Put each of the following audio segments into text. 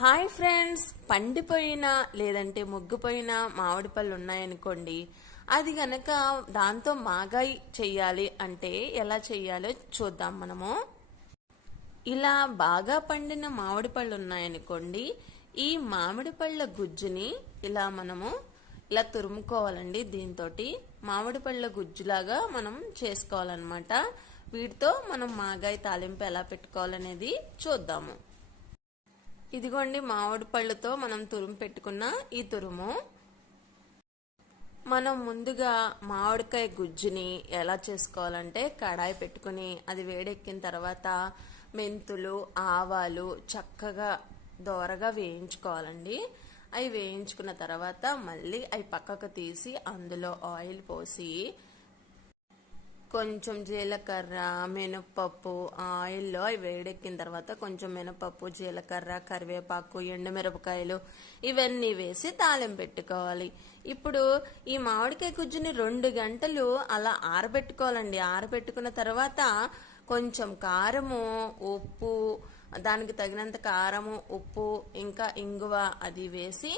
Hi friends, పండిపోయిన లేదంటే ముగ్గిపోయిన మామిడి పళ్ళు ఉన్నాయనుకోండి. అది గనక దాంతో మాగాయి చెయ్యాలి అంటే ఎలా చెయ్యాలో చూద్దాం మనము. ఇలా బాగా పండిన మామిడి పళ్ళు ఉన్నాయనుకోండి, ఈ మామిడి పళ్ళ గుజ్జుని ఇలా తురుముకోవాలండి. దీంతో మామిడి పళ్ళ గుజ్జులాగా మనం చేసుకోవాలన్నమాట. వీటితో మనం మాగాయి తాలింపు ఎలా పెట్టుకోవాలనేది చూద్దాము. ఇదిగోండి మామిడి పళ్ళతో మనం తురుము పెట్టుకున్న ఈ తురుము. మనం ముందుగా మామిడికాయ గుజ్జుని ఎలా చేసుకోవాలంటే, కడాయి పెట్టుకుని అది వేడెక్కిన తర్వాత మెంతులు, ఆవాలు చక్కగా దోరగా వేయించుకోవాలండి. అవి వేయించుకున్న తర్వాత మళ్ళీ అవి పక్కకు తీసి అందులో ఆయిల్ పోసి కొంచెం జీలకర్ర, మినపప్పు ఆయిల్లో అవి వేడెక్కిన తర్వాత కొంచెం మినపప్పు, జీలకర్ర, కరివేపాకు, ఎండుమిరపకాయలు ఇవన్నీ వేసి తాలింపు పెట్టుకోవాలి. ఇప్పుడు ఈ మామిడికాయ గుజ్జుని 2 గంటలు అలా ఆరబెట్టుకోవాలండి. ఆరబెట్టుకున్న తర్వాత కొంచెం కారము, ఉప్పు, దానికి తగినంత కారము, ఉప్పు, ఇంకా ఇంగువ అది వేసి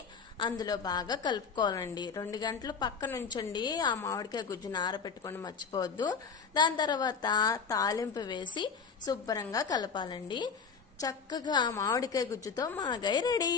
అందులో బాగా కలుపుకోవాలండి. 2 గంటలు పక్కన ఉంచండి. ఆ మామిడికాయ గుజ్జును ఆరబెట్టుకొని మర్చిపోవద్దు. దాని తర్వాత తాలింపు వేసి శుభ్రంగా కలపాలండి. చక్కగా మామిడికాయ గుజ్జుతో మాగాయి రెడీ.